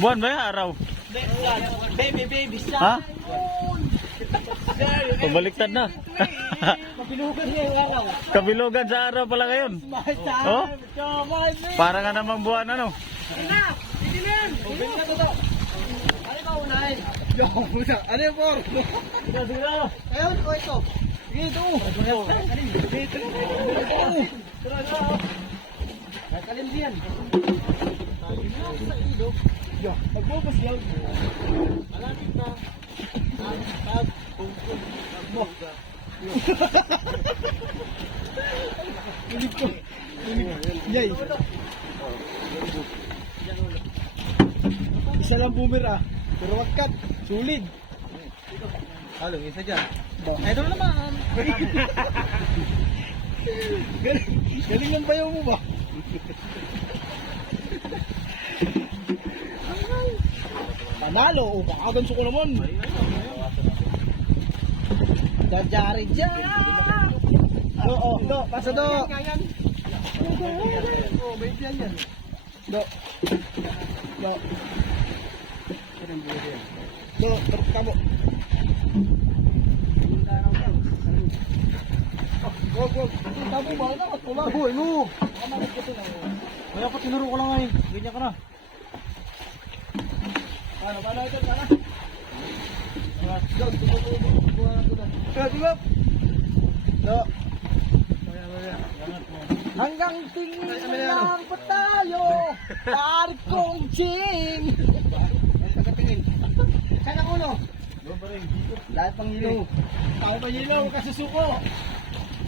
Buwan ba yan? Araw? Baby, Ha? Pabaliktad na. Kabilugan niya yung araw. Kabilugan sa araw pala ngayon. Oh? Para nga namang buwan ano. Ano yung por? Ayun, o ito. Sige, ito. Kalimbiyan. Magbubos yan. Malapit na. Yay. Isa lang bumira. Pero wag cut. Sulit. Halo, isa dyan. Ito na naman. Galing ng bayaw mo ba? Panalo. O, kakaganso ko naman. Dadjari dyan. Oo, do. Pasa do. Oo, may yan yan. Do. Do. Do, terus kamu. Wag. Tapo ba na? Wala ko, no. Kaya pa tinuro ko lang ay. Ganyan ka na. Paano ito? Paano? Do. Hanggang tingin lang pa tayo. Parkong ching. Saan ang ulo? Lahat pang ilaw. Ako pa ilaw, kasusuko.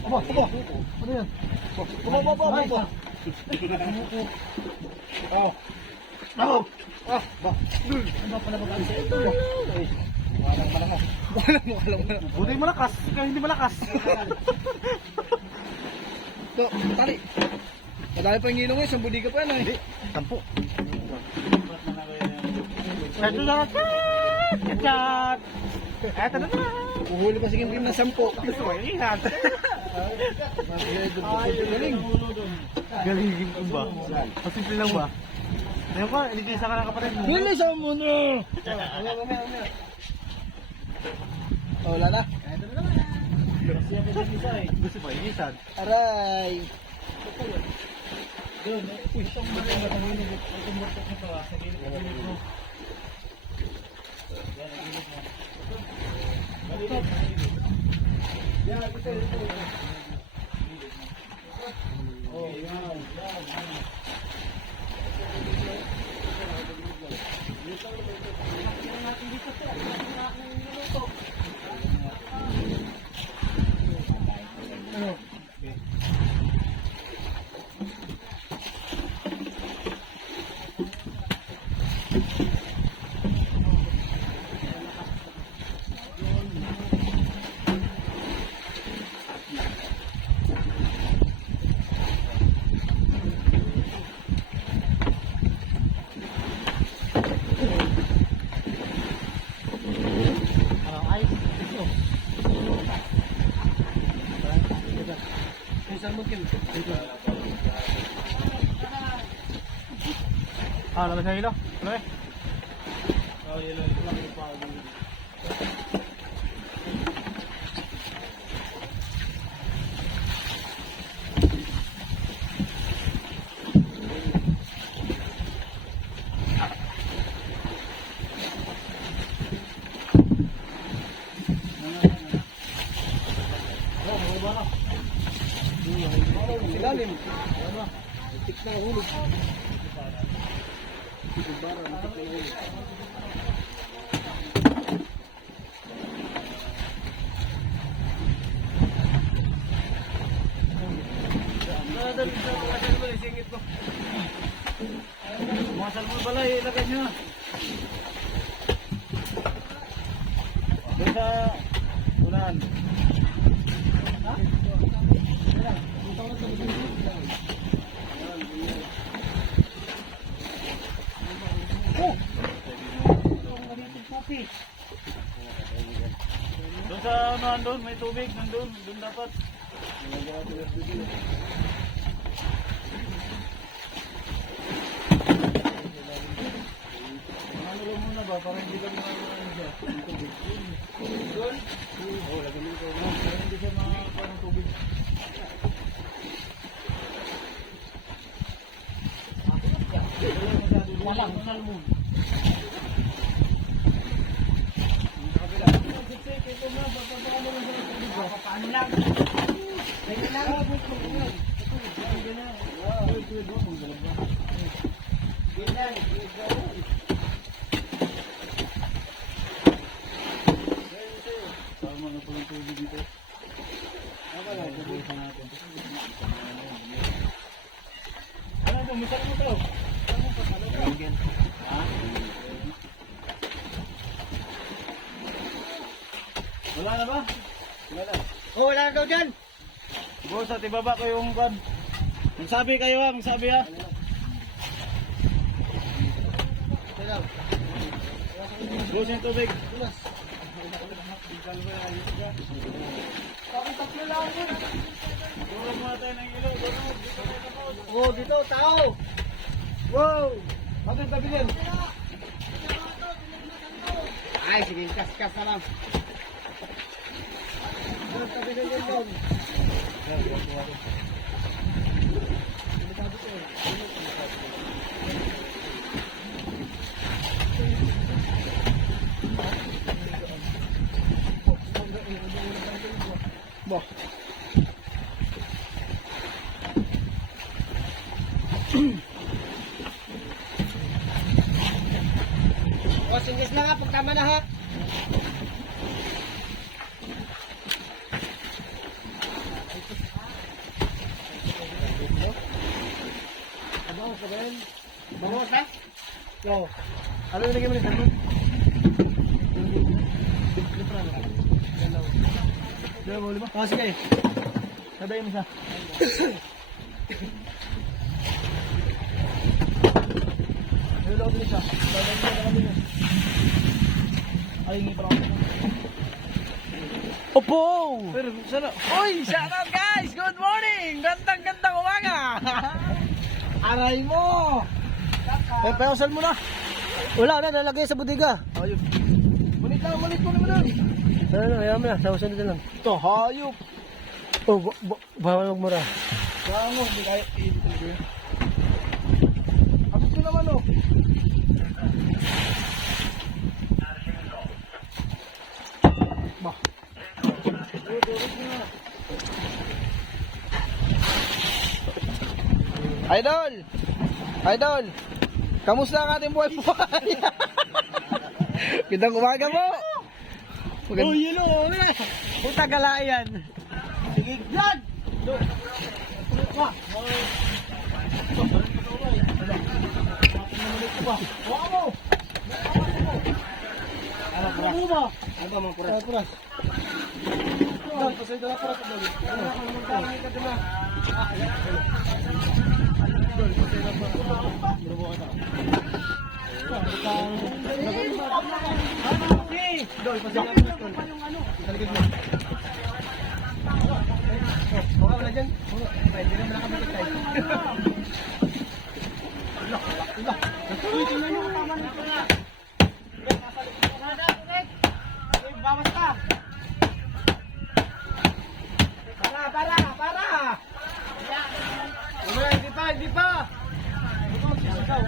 Aba. Ano yan? Aba. Oh. Ba. Ano pa na ba sa ito? Walang. Buti malakas, ikaw hindi malakas. To, tali. Madali pa yung ilaw mo, isang budi ka pa yan eh. Tampo. Ito na. Chat. Eto na. Uhuli pa sige ng 10. Gusto mo ingat. Galing ko ba? Simple lang ba? Ayun ko, iligisa ka ng kapatid mo. Iligisa mo na. Oh, wala na. Eto na naman. Gusto mo ilisan? Aray. Doon, itong mga matahimik. Itong mortok na to, sa gilid mo. Oh, yan. Ah, labas na hilo. Ano eh? Oh, hilo. Silalim. Tik na hulog. Masal mo pala, ilagay nyo. Doon sa unahan. Ha? Doon sa unahan doon, may tubig nandun. Doon dapat. Ano lang muna ba, para hindi ka makakaroon siya. Yung tubig. Doon? Oo, lagyan mo ito na. Para hindi siya makakaroon ng tubig. Walang mo. Paano lang? Lagi lang. Tama na po yung tubig dito. Tama lang, tubuhin natin. Ano po, misal mo to? Wala na ba? Wala na. Oh, wala na daw dyan. Boss, at ibaba ko yung kan. Magsabi kayo ha, magsabi ha. Boss yung tubig. Bakit tatlo lang yun? Tulog muna tayo ng ilo. Oh, dito, tao. Wow. Bakit pabilin? Ay, sige, kas-kas na lang. Pabilin yun doon. Bah. O, singis na nga, pagtama na ha. Bawas ka ba yan? Bawas ha? Oo. Ano yung naging mo rin? Dalawa mo lima? Ah, sige. Sabayin mo siya. Nilalaw din siya. Sabayin mo na kami niya. Ay, hindi pa ako. Opo! Pero, sana. Uy! Shout out guys! Good morning! Gandang-gandang umaga! Aray mo! Payosal mo na! Wala na, nalagay sa budiga. Ayun. Munit mo naman doon. Ano, ayaw mo na, sawasan na lang. Ito, hayop. Oh, bawal magmura. Kaya mo, hindi kaya i-ibig. Abot ko naman oh. Bah. Idol! Idol! Kamusta ang ating buhay-buhay? Gandang umaga po! Oh, yun o, ano eh. Puta galayan! Sige, yan! Ano ba? Ano ba mga kuras? Kuras. Doon, pasay dala kuras. Doon, pasay dala. Para! Hindi pa! Ito magsisigaw.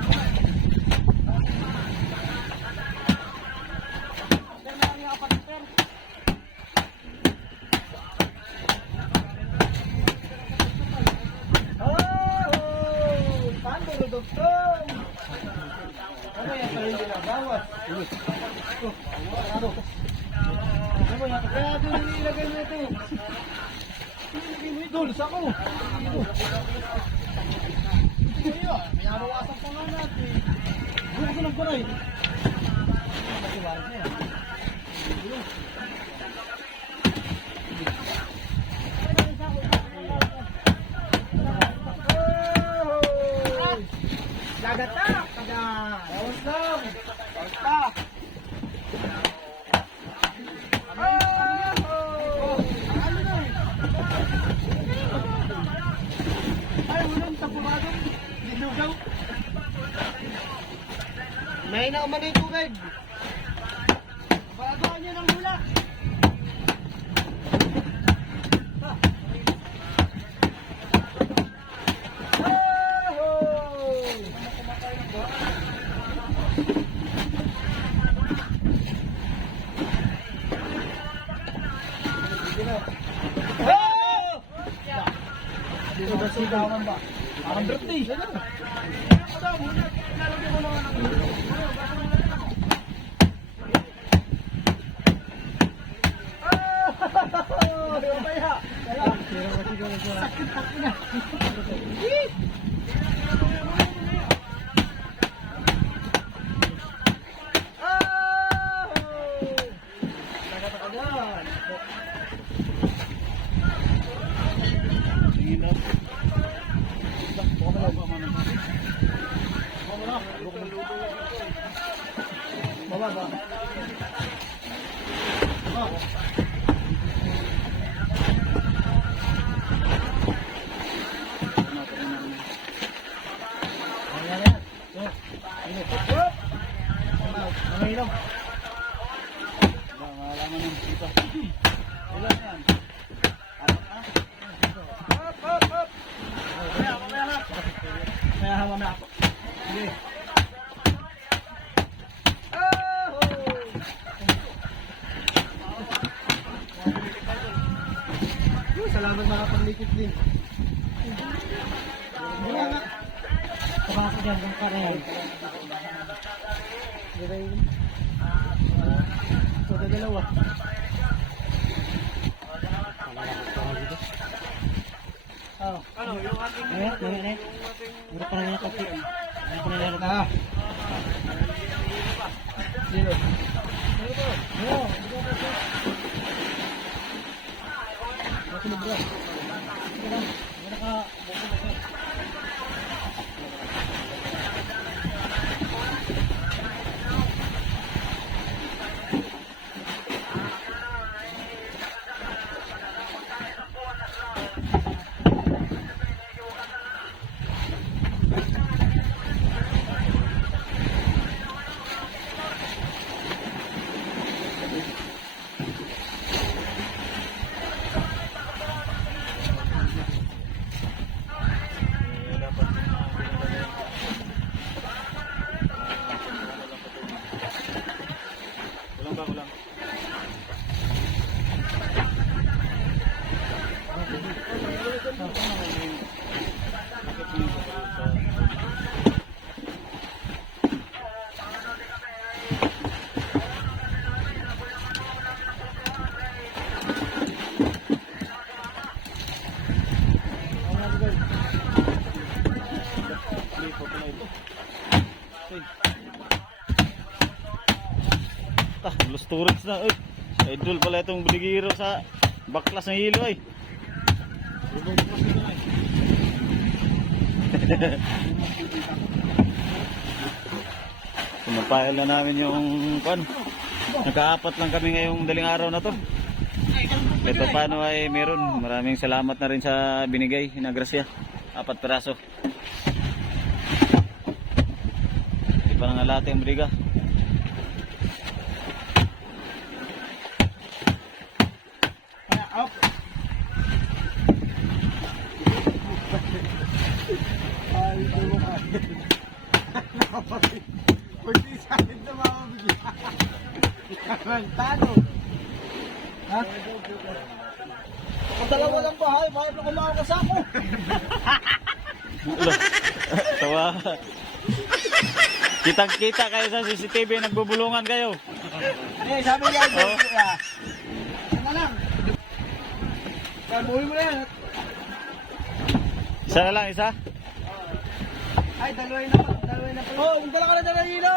Ano yan pa hindi nabawat? Ano yan? Kaya ito nilagay mo ito. Nilagay mo ito. Lusa ko. Kaya, may arawasan pa nga natin. Buka ko ng kuray. Masiwaran na yan. Lagatak! Bawas lang! Bawas pa! Ay, walang tapumadong. Dinugaw. May na umano yung tubig. Baguhan nyo ng hula. Sigawan ba? Parang birthday. Baba ba? Kaya hawa na ako. Sige. Salamat mga paglikit din. Wala nga. Tabako dyan kung pareho. So, dalawa. Oh. Ano, yung ating... Ayan. Mura pa na yung kapit. Ayan pa na yung kapit. Sino? Oo. Bro. Wala ka. Kulang. Los storage na. Uy, idol pala itong Buligiro sa baklas ng hilo ay. Pinapahil na namin yung kan. Nagkaapat lang kami ngayong daling araw na to. Ito paano ay meron. Maraming salamat na rin sa binigay na grasya. 4 piraso. Hindi pa nangalate ang briga. Pwede sa akin na mamabigyan. Tano. Ha? Kung dalawa lang ba, hay? Mahal na kumakas ako. Tawa. Kitang-kita kayo sa CCTV, nagbubulungan kayo. Eh, sabi niya, ano lang. Buhay mo na yan. Isa na lang, isa? Ay, dalawa na pa. Oh, magdala ka na dala dito.